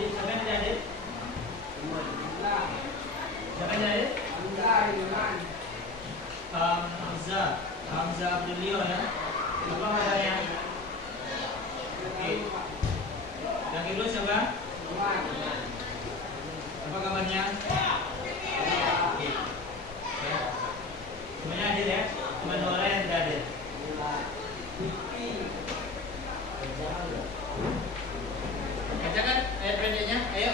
Siapa yang jadi? Siapa yang jadi? Hamzah Abdulio ya. Apa namanya? Oke. Yang kedua siapa? Apa kabarnya? Oke. Ya. Semuanya hadir ya. Cuma 2 orang yang tidak hadir. Bacakan ayat pendeknya, ayo.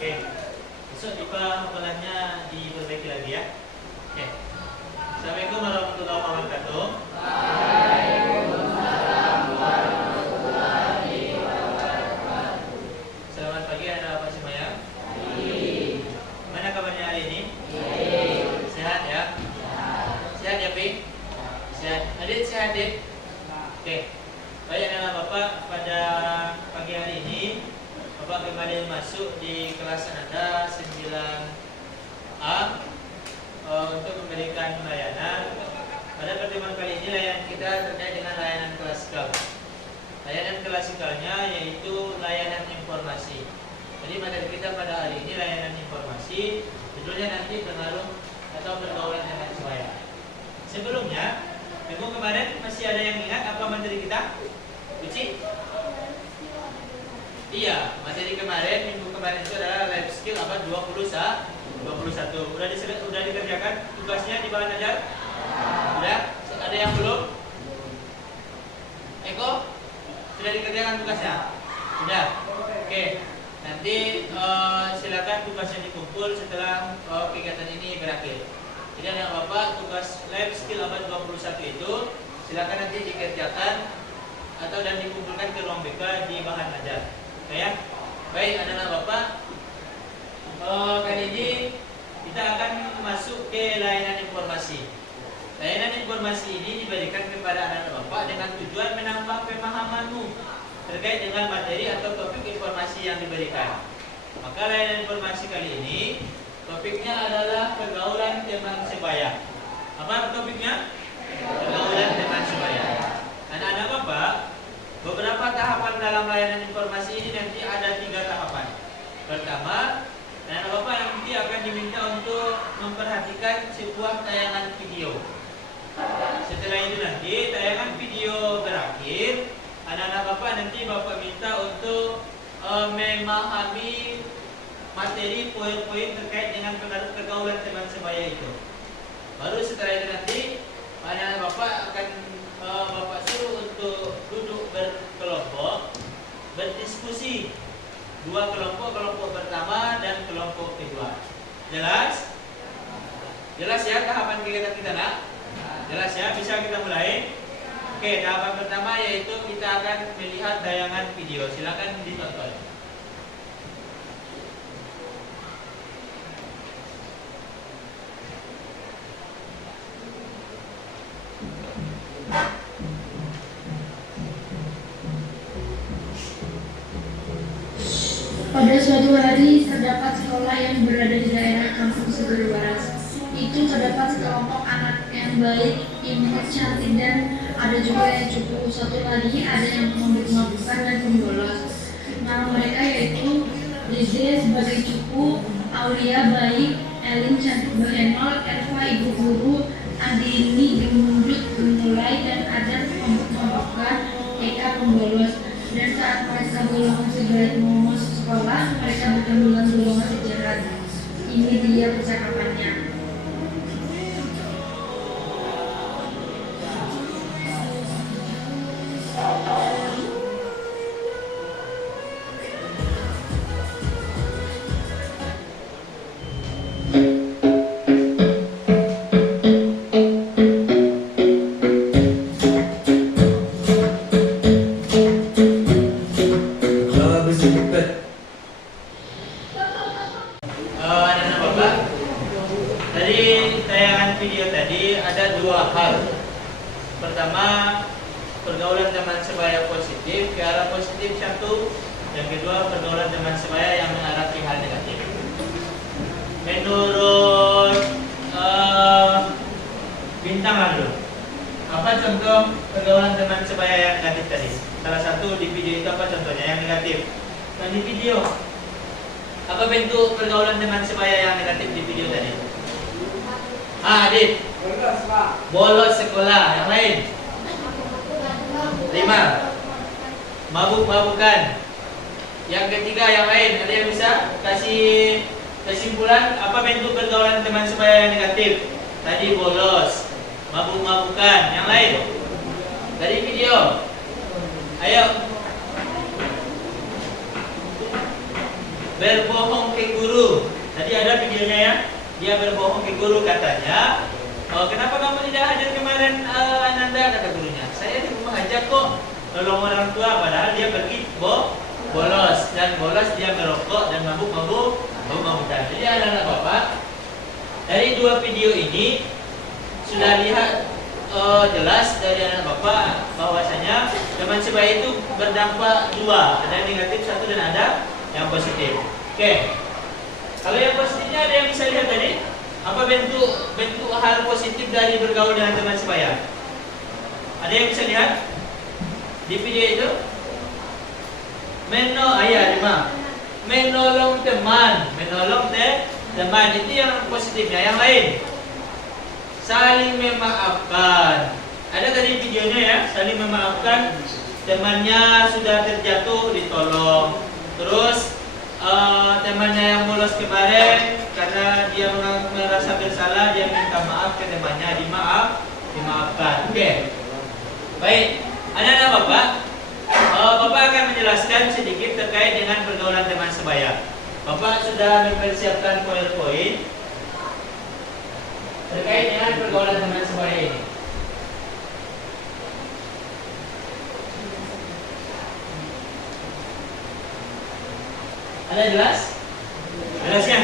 Oke, besok IPA hafalannya diperbaiki lagi ya. Oke, Assalamualaikum warahmatullahi wabarakatuh. Selamat pagi anak-anak semuanya. Mana kabarnya hari ini? Sehat ya? Sehat ya Pi? Sehat. Adit sehat Adit? Oke. Baik anak Bapak, pada pagi hari ini Bapak kembali masuk di kelas Anda 9A untuk memberikan layanan. Pada pertemuan kali ini layanan kita terkait dengan layanan klasikal. Layanan klasikalnya yaitu layanan informasi. Jadi materi kita pada hari ini layanan informasi, judulnya nanti pengaruh atau pergaulan dengan sebaya. Sebelumnya, minggu kemarin masih ada yang ingat apa materi kita? Uci? Iya, materi kemarin, minggu kemarin itu adalah life skill apa 21. Udah dikerjakan tugasnya di bahan ajar? Udah? Ada yang belum? Eko? Sudah dikerjakan tugasnya? Udah? Oke. Nanti silakan tugasnya dikumpul setelah kegiatan ini berakhir. Jadi anak Bapak tugas life skill abad 21 itu silakan nanti dikerjakan atau dan dikumpulkan ke ruang BK di bahan ajar. Oke ya? Baik anak-anak Bapak, kali ini kita akan masuk ke layanan informasi. Layanan informasi ini diberikan kepada anak-anak Bapak dengan tujuan menambah pemahamanmu terkait dengan materi atau topik informasi yang diberikan. Maka layanan informasi kali ini topiknya adalah pergaulan teman sebaya. Apa topiknya? Pergaulan teman sebaya. Anak-anak Bapak, beberapa tahapan dalam layanan informasi ini nanti ada 3 tahapan. Pertama, anak-anak Bapak nanti akan diminta untuk memperhatikan sebuah tayangan video. Setelah itu nanti tayangan video berakhir, anak-anak Bapak nanti Bapak minta untuk memahami materi poin-poin terkait dengan pergaulan teman sebaya itu. Baru setelah itu nanti anak-anak Bapak akan Bapak suruh untuk duduk berkelompok, berdiskusi 2 kelompok, kelompok pertama dan kelompok kedua. Jelas? Jelas ya tahapan kegiatan kita nak? Jelas ya? Bisa kita mulai? Oke, tahapan pertama yaitu kita akan melihat tayangan video. Silakan ditonton. Pada suatu hari terdapat sekolah yang berada di daerah kampung Segoro Waras. Itu terdapat sekelompok anak yang baik, imut, cantik, dan ada juga yang cukup. Satu lagi ada yang mabuk-mabukan dan pembolos. Nama mereka yaitu Lizzie sebagai cupu, Aulia baik, Elin cantik berenol, Erva ibu guru, Andini gemundut gemulai, dan Adam mabuk-mabukan, Eka pembolos. Dan saat mereka golongan seberat mau masuk sekolah, mereka bukan golongan sejahat. Ini dia percakapannya. dari tayangan video tadi ada dua hal. Pertama, pergaulan teman sebaya positif ke arah positif satu. Yang kedua, pergaulan teman sebaya yang mengarah ke hal negatif. Menurut Bintang lalu, apa contoh pergaulan teman sebaya yang negatif tadi? Salah satu di video itu apa contohnya yang negatif? Nah, di video apa bentuk pergaulan teman sebaya yang negatif di video tadi? Adit, bolos sekolah. Yang lain? 5, mabuk-mabukan. Yang ketiga, yang lain ada yang bisa kasih kesimpulan apa bentuk pergaulan teman sebaya yang negatif? Tadi bolos, mabuk-mabukan. Yang lain? Dari video. Ayo. Berbohong ke guru. Tadi ada videonya ya. Dia berbohong ke guru katanya. Oh, kenapa kamu tidak hadir kemarin Ananda, kata gurunya. Saya di rumah aja kok, nolong orang tua. Padahal dia pergi bolos. Dan bolos dia merokok dan mabuk-mabukan. Jadi anak-anak bapak, dari dua video ini sudah lihat jelas dari anak bapak bahwasanya teman sebaya itu berdampak dua. Ada yang negatif satu dan ada yang positif. Oke. Kalau yang positifnya ada yang bisa lihat tadi? Apa bentuk hal positif dari bergaul dengan teman sebaya? Ada yang bisa lihat di video itu? Menolong teman itu yang positifnya. Yang lain, saling memaafkan. Ada tadi videonya ya, saling memaafkan. Temannya sudah terjatuh ditolong. Terus temannya yang bolos kemarin karena dia merasa bersalah, dia minta maaf ke temannya, dimaafkan. Oke. Baik, anak-anak bapak, bapak akan menjelaskan sedikit terkait dengan pergaulan teman sebaya. Bapak sudah mempersiapkan PowerPoint terkait dengan pergaulan teman sebaya ini. Ada jelas? Jelasnya?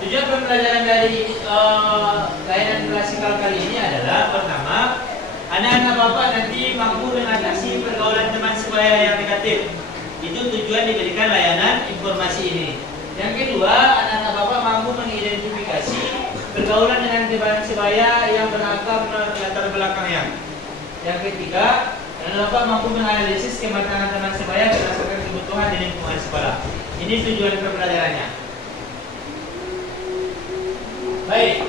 Tujuan pembelajaran dari layanan klasikal kali ini adalah pertama, anak-anak bapak nanti mampu mengatasi pergaulan teman sebaya yang negatif. Itu tujuan diberikan layanan informasi ini. Yang kedua, anak-anak bapak mampu mengidentifikasi pergaulan dengan teman sebaya yang beragam latar belakangnya. Yang ketiga, anak-anak bapak mampu menganalisis kematangan teman sebaya berdasarkan kebutuhan di lingkungan sekolah. Ini tujuan pembelajarannya. Baik,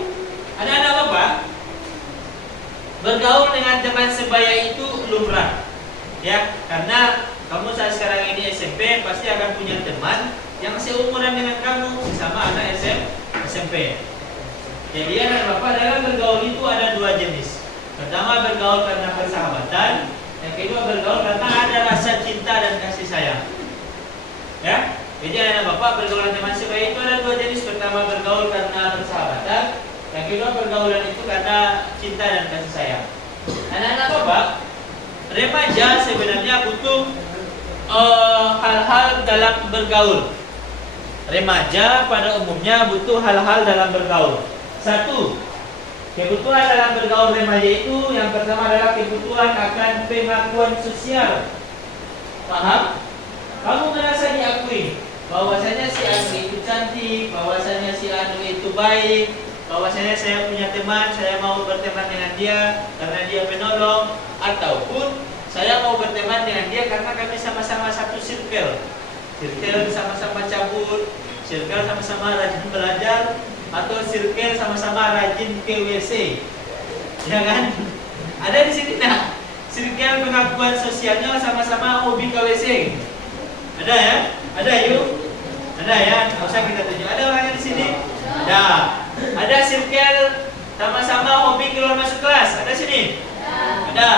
anak-anak bapak, bergaul dengan teman sebaya itu lumrah, ya, karena kamu saat sekarang ini SMP pasti akan punya teman yang seumuran dengan kamu, sama anak SMP. Jadi anak bapak dalam bergaul itu ada dua jenis. Pertama, bergaul karena persahabatan. Yang kedua, bergaul karena ada rasa cinta dan kasih sayang. Ya, jadi anak bapak bergaul teman sebaya itu ada dua jenis. Pertama, bergaul karena persahabatan. Yang kedua, pergaulan itu karena cinta dan kasih sayang. Anak-anak bapak, remaja sebenarnya butuh hal-hal dalam bergaul. Remaja pada umumnya butuh hal-hal dalam bergaul. Satu, kebutuhan dalam bergaul remaja itu yang pertama adalah kebutuhan akan pengakuan sosial. Paham? Kamu merasa diakui bahwasanya si Anu itu cantik, bahwasanya si Anu itu baik, bahwasanya saya punya teman, saya mau berteman dengan dia karena dia penolong, ataupun saya mau berteman dengan dia karena kami sama-sama satu circle sama-sama cabut, circle sama-sama rajin belajar, atau circle sama-sama rajin ke WC, ya kan? Ada di sini nak? Circle pengakuan sosialnya sama-sama hobi ke WC. Ada ya? Ada yuk? Ada ya? Nggak usah kita tunjuk. Ada orangnya di sini? Ada. Ada circle sama-sama hobi keluar masuk kelas. Ada sini? Ada.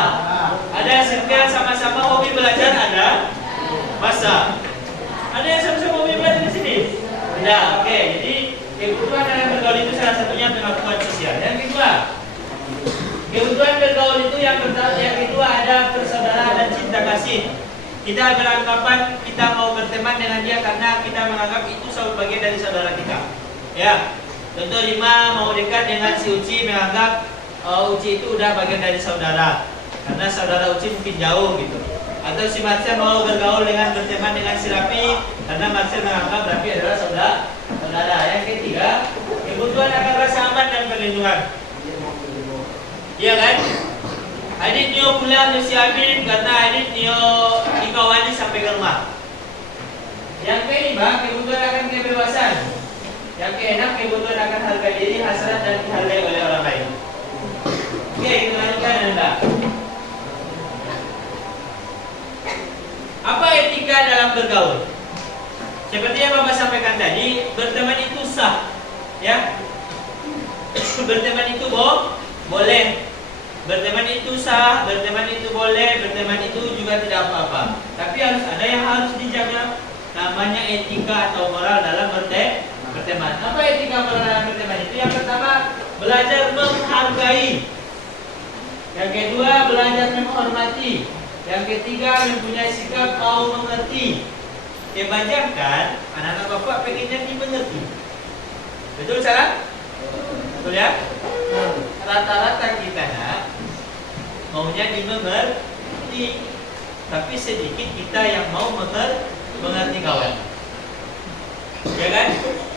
Ada circle sama-sama hobi belajar. Ada. Masa? Ada yang sama-sama hobi belajar di sini? Ada. Oke. Jadi kebutuhan dalam bergaul itu salah satunya pengakuan sosial. Yang kedua, kebutuhan bergaul itu yang kedua ada persaudaraan dan cinta kasih. Kita beranggapan kita mau berteman dengan dia karena kita menganggap itu bagian dari saudara kita. Ya, contoh 5 mau dekat dengan si Uci, menganggap Uci itu udah bagian dari saudara karena saudara Uci mungkin jauh gitu. Atau si Marcel mau bergaul berteman dengan si Rafi karena Marcel menganggap Rafi adalah saudara. Yang ketiga, kebutuhan akan rasa aman dan perlindungan. Iya kan? Adit Nio pulang di si Abid karena Adit Nio dikawani sampai ke rumah. Yang kelima, kebutuhan akan kebebasan. Yang keenam, kebutuhan akan harga diri, hasrat dan dihargai oleh orang lain. Oke, kita lanjutkan Anda. Apa etika dalam bergaul? Seperti yang Bapak sampaikan tadi, berteman itu sah, ya. Berteman itu boleh. Berteman itu sah, berteman itu boleh, berteman itu juga tidak apa-apa. Tapi harus ada yang harus dijaga, namanya etika atau moral dalam berteman. Apa etika moral dalam berteman itu? Yang pertama, belajar menghargai. Yang kedua, belajar menghormati. Yang ketiga, mempunyai sikap mau mengerti. Kebanyakan anak-anak Bapak pengennya dimengerti. Betul salah? Betul ya? Rata-rata kita maunya dimengerti, tapi sedikit kita yang mau mengerti kawan. Ya kan?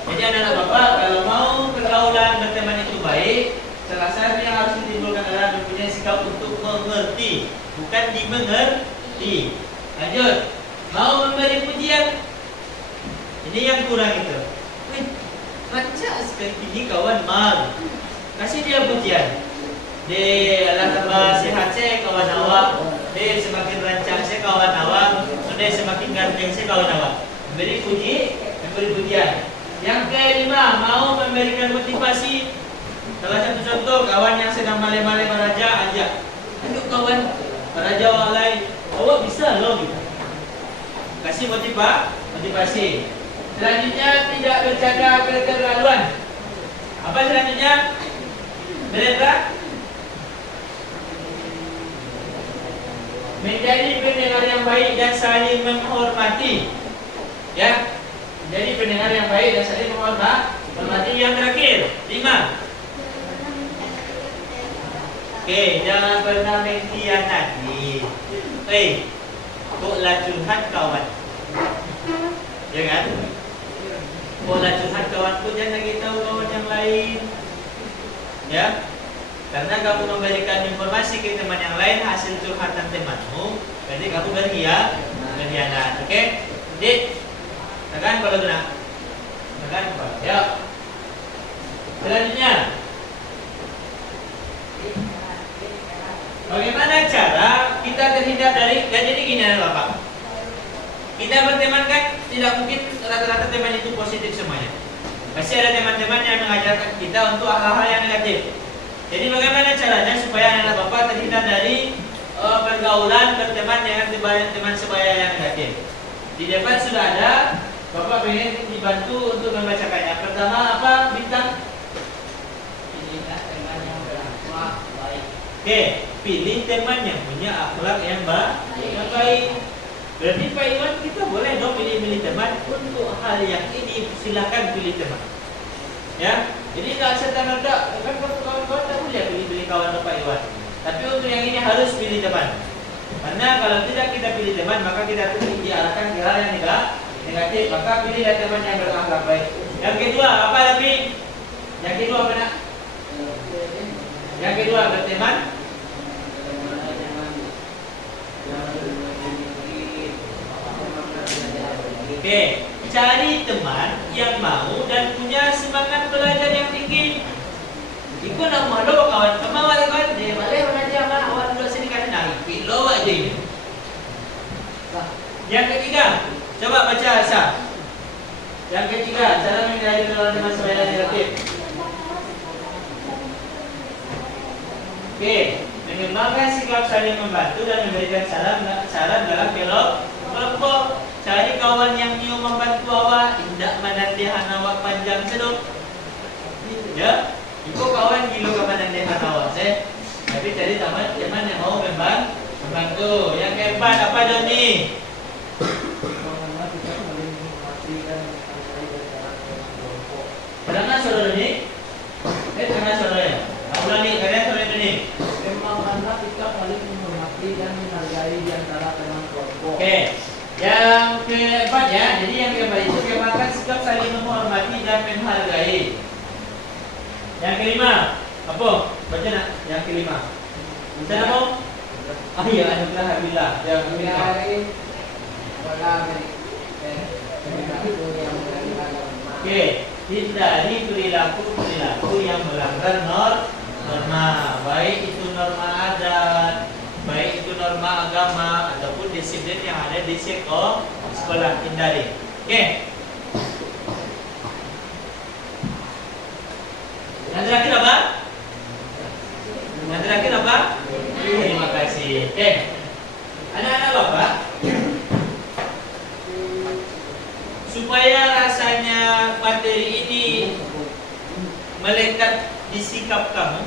Jadi anak-anak Bapak kalau mau pergaulan berteman itu baik, salah satu yang harus ditimbulkan adalah mempunyai sikap untuk mengerti, bukan dimengerti. Lanjut, mau memberi pujian. Ini yang kurang itu. Baca seperti ini kawan mal. Kasih dia pujian. Dia alah tambah sehat saya kawan awak. Dia semakin rancang saya kawan awak. Dia semakin ganteng saya kawan awak. Memberi pujian. Yang kelima, mau memberikan motivasi. Salah satu contoh, kawan yang sedang male-male beraja ajak. Ayo kawan, beraja walai. Awak bisa loh gitu. Kasih motivasi. Selanjutnya, tidak bercanda keterlaluan. Apa selanjutnya? Menjadi pendengar yang baik dan saling menghormati. Ya, menjadi pendengar yang baik dan saling menghormati. Yang terakhir, 5. Oke, jangan pernah mengkhianati. Kok lah curhat kawan? Ya kan? Pola curhat kawanku jangan lagi tahu kawan yang lain. Ya, karena kamu memberikan informasi ke teman yang lain hasil curhatan temanmu, berarti kamu berkhianat. Oke? Jadi, tekan kalau kena. Tekan kalau. Ya. Selanjutnya, bagaimana cara kita terhindar dari? Jadi gini Bapak. Kita berteman kan tidak mungkin rata-rata teman itu positif semuanya. Pasti ada teman-teman yang mengajarkan kita untuk hal-hal yang negatif. Jadi bagaimana caranya supaya anak Bapak terhindar dari pergaulan berteman dengan teman sebaya yang negatif? Di depan sudah ada, Bapak pengen dibantu untuk membacakannya. Pertama apa? Bintang. Pilihlah teman yang berakhlak baik. Oke, pilih teman yang punya akhlak yang baik. Berarti Pak Iwan kita boleh dong pilih-pilih teman untuk hal yang ini, silakan pilih teman. Ya, jadi nggak serta-merta kan kawan-kawan tak boleh pilih-pilih kawan Pak Iwan. Tapi untuk yang ini harus pilih teman. Karena kalau tidak kita pilih teman, maka kita diarahkan ke hal yang negatif. Maka pilihlah teman yang berakhlak baik. Yang kedua apa lagi? Yang kedua apa nak? Yang kedua berteman. Oke, cari teman yang mau dan punya semangat belajar yang tinggi. Iku nak malu kawan, kemau kawan, dia boleh belajar mana awal dulu sini kan naik, kilo aja ini. Yang ketiga, coba baca Asa. Yang ketiga, cara menghindari pergaulan teman sebaya negatif. Oke, mengembangkan sikap saling membantu dan memberikan saran dalam kelompok. Cari kawan yang new membantu awak, tidak menandihan awak panjang sedok. Ya, itu kawan gilo ke menandihan awak, tapi cari teman yang mau Membantu. Yang keempat apa Doni? Pernah saudara Doni? Pernah saudara ya? Aku ulangi, kalian saudara Doni. Memangkanlah sikap saling menghormati dan menghargai di antara teman kelompok. Oke. Yang keempat ya. Jadi yang keempat itu kemakan sikap saling menghormati dan menghargai. Yang kelima, apa? Baca nak. Yang kelima. Baca apa? Ah iya, alhamdulillah. Yang kelima. Oke, hindari perilaku yang melanggar norma, baik itu norma adat, baik itu norma agama ataupun disiplin yang ada di sekolah. Hindari. Oke. Yang terakhir apa? Yang terakhir apa? Terima kasih. Oke. Anak-anak Bapak, supaya rasanya materi ini melekat di sikap kamu,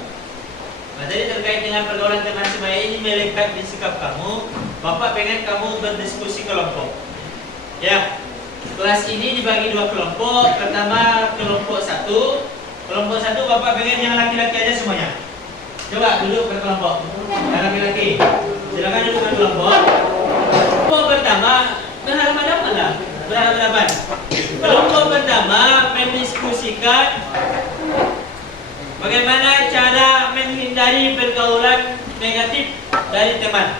materi terkait dengan pergaulan teman sebaya ini melekat di sikap kamu, Bapak pengen kamu berdiskusi kelompok. Ya, kelas ini dibagi dua kelompok. Pertama kelompok satu. Kelompok satu Bapak pengen yang laki-laki aja semuanya. Coba duduk berkelompok. Yang laki-laki, silakan duduk berkelompok. Kelompok pertama berhadapan-hadapan lah. Berhadapan. Kelompok pertama mendiskusikan bagaimana cara menghindari pergaulan negatif dari teman.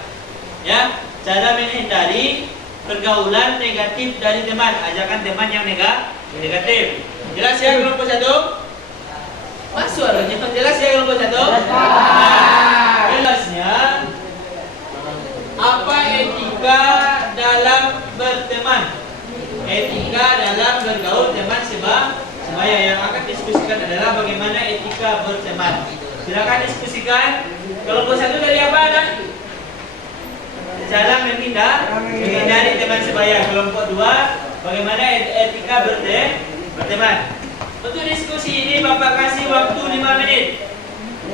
Ya, cara menghindari pergaulan negatif dari teman. Ajakan teman yang negatif. Jelas ya kelompok satu? Mas suaranya jelas ya kelompok satu? Nah, jelasnya apa etika dalam berteman? Etika dalam bergaul teman sebaya. Yang akan diskusikan adalah bagaimana etika berteman. Silakan diskusikan. Kelompok satu dari apa kan? Cara menghindari teman sebaya. Kelompok dua bagaimana etika berteman. Untuk diskusi ini Bapak kasih waktu 5 menit.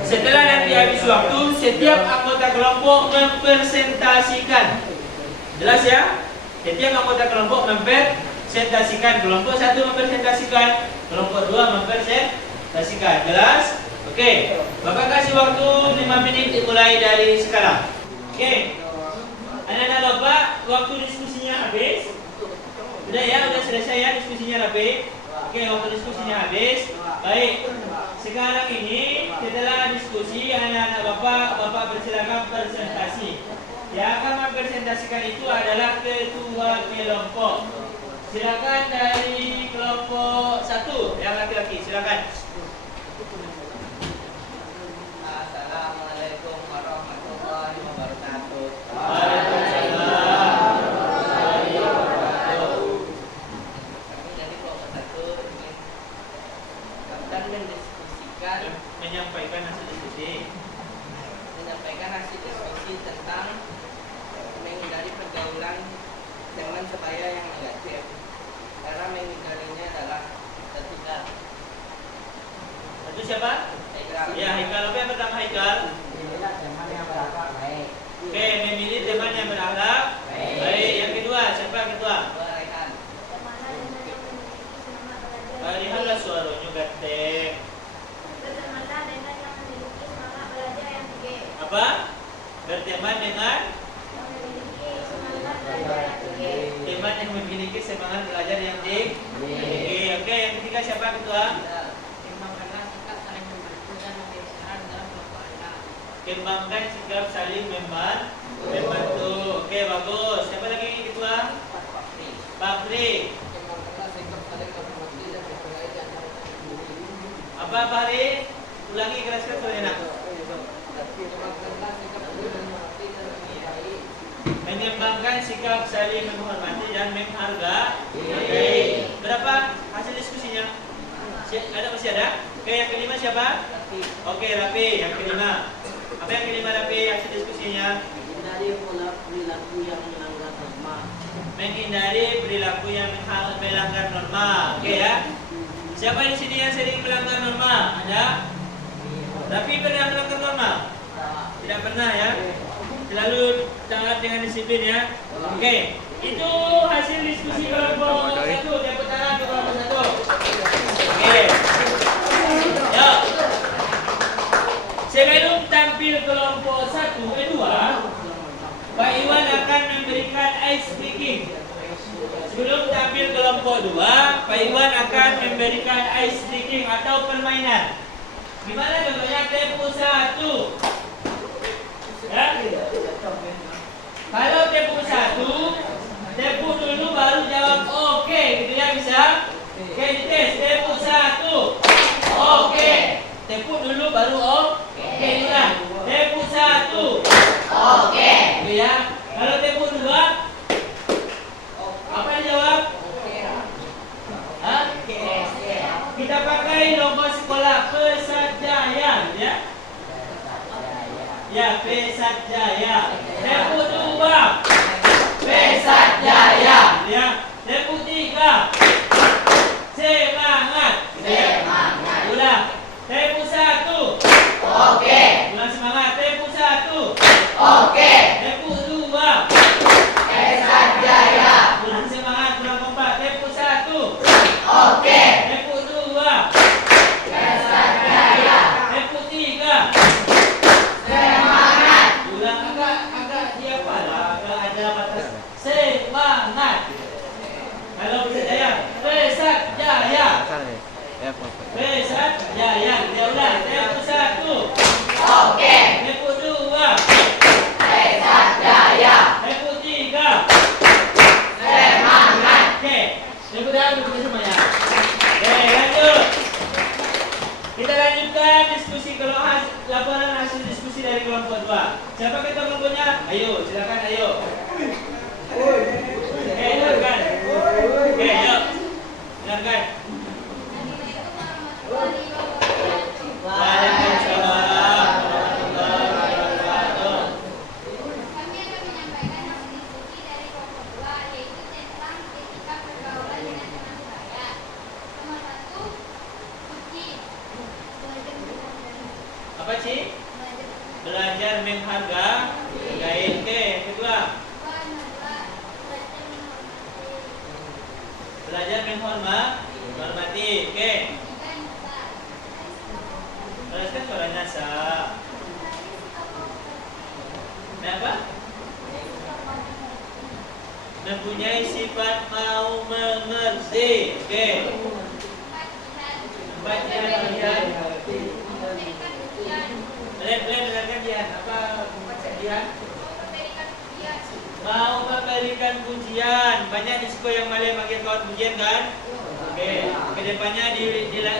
Setelah nanti habis waktu, setiap anggota kelompok mempresentasikan. Jelas ya? Setiap anggota kelompok mempresentasikan. Kelompok satu mempresentasikan, kelompok dua mempresentasikan. Jelas? Oke. Bapak kasih waktu 5 menit dimulai dari sekarang. Oke. Anak-anak Bapak, waktu diskusinya habis. Sudah ya, sudah selesai ya diskusinya rapi. Oke, waktu diskusinya habis. Baik. Sekarang ini setelah diskusi anak-anak Bapak persilakan presentasi. Yang akan mempresentasikan itu adalah ketua kelompok. Silakan dari kelompok satu yang laki-laki, silakan. Assalamualaikum warahmatullahi wabarakatuh. Waalaikumsalam. Kami dari kelompok satu ingin akan mendiskusikan menyampaikan hasil diskusi tentang menghindari pergaulan teman sebaya yang negatif. Cara menghindarinya adalah ketiga. Itu siapa? Ya, Haikal. Apa yang pertama Haikal? Inilah teman yang berakhlak baik. Oke, memilih teman yang berakhlak baik. Yang kedua, siapa yang kedua? Rekan. Lihatlah suaranya ganteng. Apa? Berteman dengan teman yang memiliki semangat belajar yang tinggi. Oke, yang ketiga siapa ketua? Kembangkan sikap saling membantu. Oke, bagus. Siapa lagi ketua? Pak Fri. Apa Pak Fri? Ulangi keras-keras supaya enak. Mengembangkan sikap saling menghormati dan menghargai. Berapa hasil diskusinya? Ada masih ada? Oke, yang kelima siapa? Oke, Rapi. Yang kelima. Apa yang kelima Rapi hasil diskusinya? Menghindari perilaku yang melanggar norma. Menghindari perilaku yang melanggar norma. Oke ya. Siapa di sini yang sering melanggar norma? Ada? Rapi pernah melanggar norma? Tidak pernah ya. selalu taat dengan disiplin ya. Oke, itu hasil diskusi kelompok 1. Tepuk tangan untuk kelompok 1. Oke. Ya. Sebelum tampil kelompok 2, Pak Iwan akan memberikan ice breaking. Sebelum tampil kelompok 2, Pak Iwan akan memberikan ice breaking atau permainan. Gimana contohnya tempo 1? Ya. Kalau tempo 1, tempo dulu baru jawab oke, gitu ya, bisa? Oke, dites tempo 1. Oke. Tempo dulu baru oke, ulang. Tempo 1. Oke. Gitu ya. Kalau tempo 2, apa dijawab? Hah? Kita pakai logo sekolah Pesat Jaya, ya. Ya, Pesat Jaya. Tempo 2. Pesat Jaya. Ya. Tempo 3. Semangat. Semangat. Ulang. Tempo 1. Oke. Ulang semangat. Tempo 1. Oke. Tempo 2. Pesat Jaya. Ulang semangat. Ulang kompak. Tempo 1. Oke. Tempo 2. Pesat Jaya. Tempo 3. Semangat. Ulang agak diapa lah. Agak ada batas. Semangat. Kalau Pesat Jaya. Pesat Jaya. Pesat Jaya. Dia ulang. Tempo 1. Oke. Tempo 2. Pesat Jaya. Tempo 3. Semangat. Oke. Tempo dah untuk semuanya. Oke, lanjut. Kita lanjutkan diskusi laporan hasil diskusi dari kelompok 2. Siapa ketua kelompoknya? Ayo, silakan ayo. Oke, dengarkan. Oke, yuk. Dengarkan. Waalaikumsalam warahmatullahi wabarakatuh. Kami akan menyampaikan hasil diskusi dari kelompok 2, yaitu tentang etika pergaulan dengan teman sebaya. Nomor 1, kunci Apa sih? Belajar menghargai. Oke, kedua. Belajar menghormati. Oke. Jelaskan suaranya sa. Kenapa? Mempunyai sifat mau mengerti. Oke. Empat jian. Boleh dengarkan jian. Apa jian? Mau memberikan pujian. Banyak di sekolah yang malah manggil kawan pujian kan? Oke. Kedepannya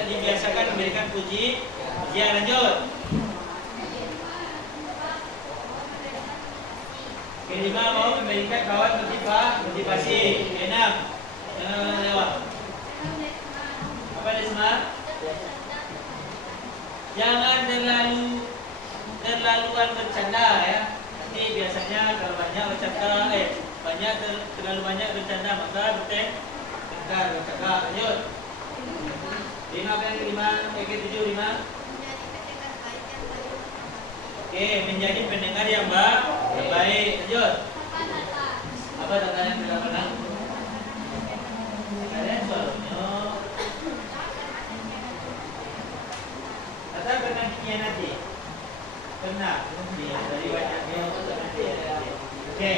dibiasakan memberikan pujian. Lanjut. Kelima, mau memberikan kawan motivasi. Enam. Jangan lewat. Apa Desma? Jangan terlaluan bercanda ya. Nanti biasanya kalau banyak bercanda, terlalu banyak bercanda maka bercanda. Lanjut. 5 kan 7 5. Oke, menjadi pendengar yang baik. Lanjut. Apa tanda yang tidak pernah? Kalian soalnya kata pernah dikhianati? Pernah. Dari banyaknya Oke.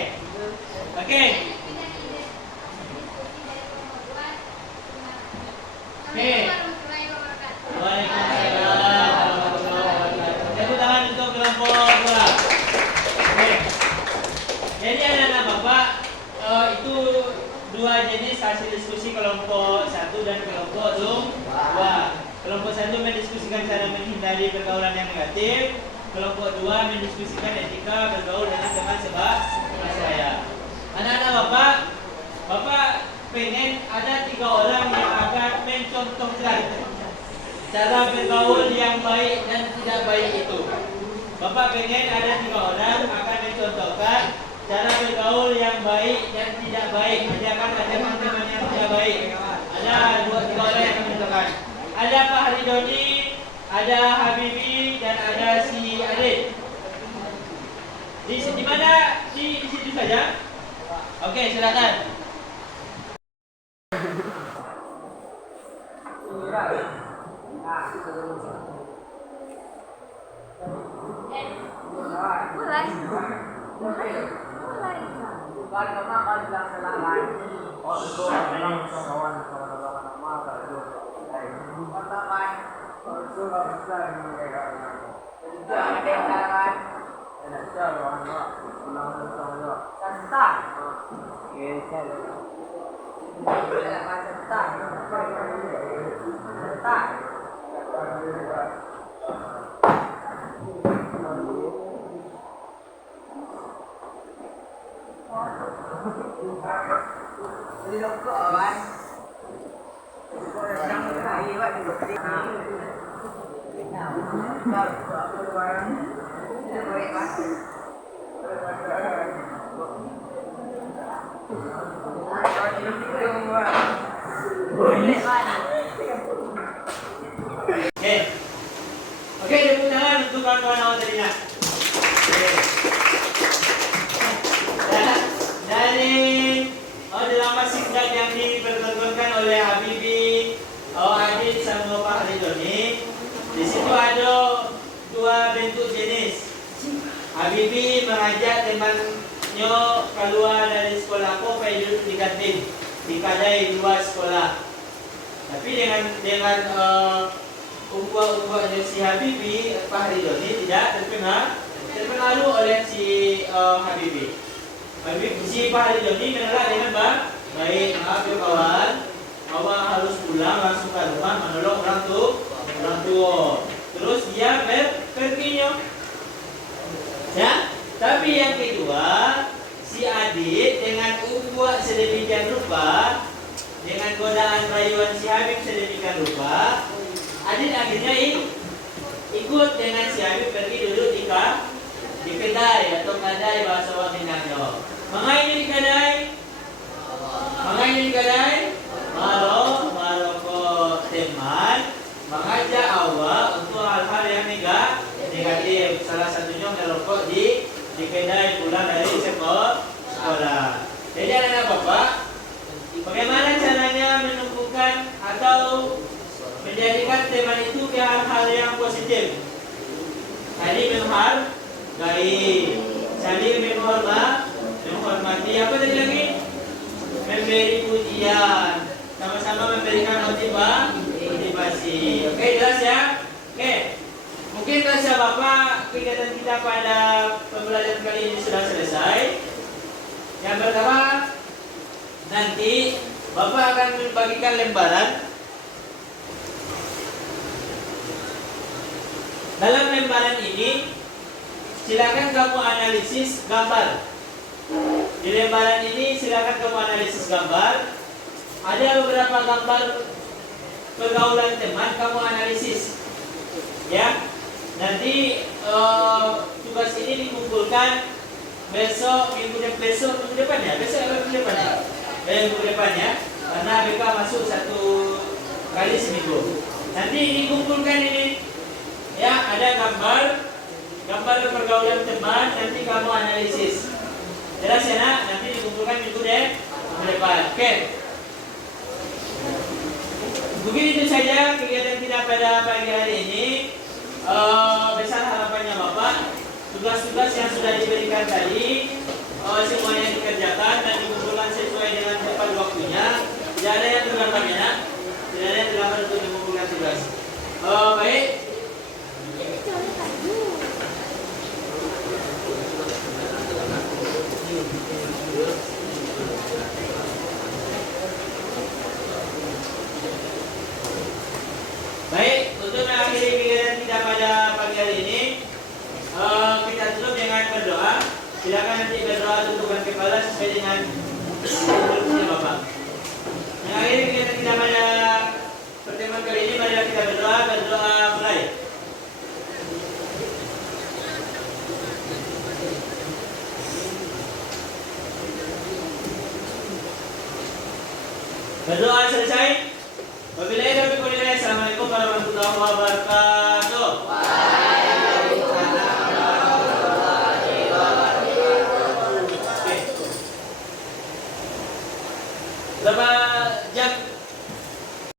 Oke. Waalaikumsalam. Tepuk tangan untuk kelompok 2. Oke. Jadi anak-anak Bapak, itu 2 jenis hasil diskusi kelompok 1 dan kelompok 2. Kelompok 1 mendiskusikan cara menghindari pergaulan yang negatif. Kelompok 2 mendiskusikan etika bergaul dengan teman sebaya. Anak-anak Bapak pengen ada 3 orang yang akan mencontohkan cara bergaul yang baik dan tidak baik itu. Bapak pengen ada 3 orang akan mencontohkan cara bergaul yang baik dan tidak baik. Ajarkan teman-teman yang tidak baik. Ada 2-3 orang yang mencontohkan. Ada Pak Haridoni, ada Habibi, dan ada si Adit. Di mana? Di situ saja. Oke, silakan. Mulai. Oke. Oke, tepuk tangan untuk kawan-kawan awal tadinya. Oke. Dan dari drama singkat yang dipertontonkan oleh Habibie, Adit sama Pak Ridhoni, di situ ada dua bentuk jenis. Habibie mengajak temannya keluar dari sekolah supaya duduk di kantin di kedai luar sekolah. Tapi dengan umpan-umpannya si Habibie, Pak Ridhoni tidak terpengaruh oleh si Habibie. Si Pak Ridhoni menolak dengan baik, maaf ya kawan, awak harus pulang langsung ke rumah menolong orang tua. Terus dia perginya. Ya, tapi yang kedua si Adit dengan umpan sedemikian rupa, dengan godaan rayuan si Habib sedemikian rupa, Adit akhirnya ikut dengan si Habib pergi duduk di kedai atau kedai bahasa orang Minangnya. Mengainya di kedai, maroko teman mengajak awak untuk hal-hal yang negatif. Salah satunya merokok di kedai pulang dari sekolah. Jadi anak-anak bapak, bagaimana caranya menumbuhkan atau menjadikan teman itu ke hal-hal yang positif? Tadi menghargai, saling menghormati. Apa tadi lagi? Memberi pujian, sama-sama memberikan motivasi. Oke, jelas ya? Oke. Mungkin kelas Bapak, kegiatan kita pada pembelajaran kali ini sudah selesai. Yang pertama, nanti Bapak akan membagikan lembaran. Dalam lembaran ini, silakan kamu analisis gambar. Di lembaran ini silakan kamu analisis gambar. Ada beberapa gambar pergaulan teman, kamu analisis. Ya, nanti tugas ini dikumpulkan minggu depan ya, karena BK masuk 1 kali seminggu. Nanti dikumpulkan ini, ya, ada gambar pergaulan teman, nanti kamu analisis. Jelas ya nak? Nanti dikumpulkan minggu depan. Oke. Mungkin itu saja kegiatan kita pada pagi hari ini. Besar harapannya Bapak, tugas-tugas yang sudah diberikan tadi semuanya dikerjakan dan dikumpulkan sesuai dengan tepat waktunya. Tidak ada yang terlambat ya nak? Tidak ada yang terlambat untuk mengumpulkan tugas. Baik. Baik, untuk mengakhiri kegiatan kita pada pagi hari ini, kita tutup dengan berdoa. Silakan nanti berdoa tundukkan kepala sesuai dengan instruksi Bapak. Mengakhiri kegiatan kita pada pertemuan kali ini, marilah kita berdoa mulai. Berdoa selesai. Wabillahi taufiq wal hidayah. Assalamualaikum warahmatullahi wabarakatuh.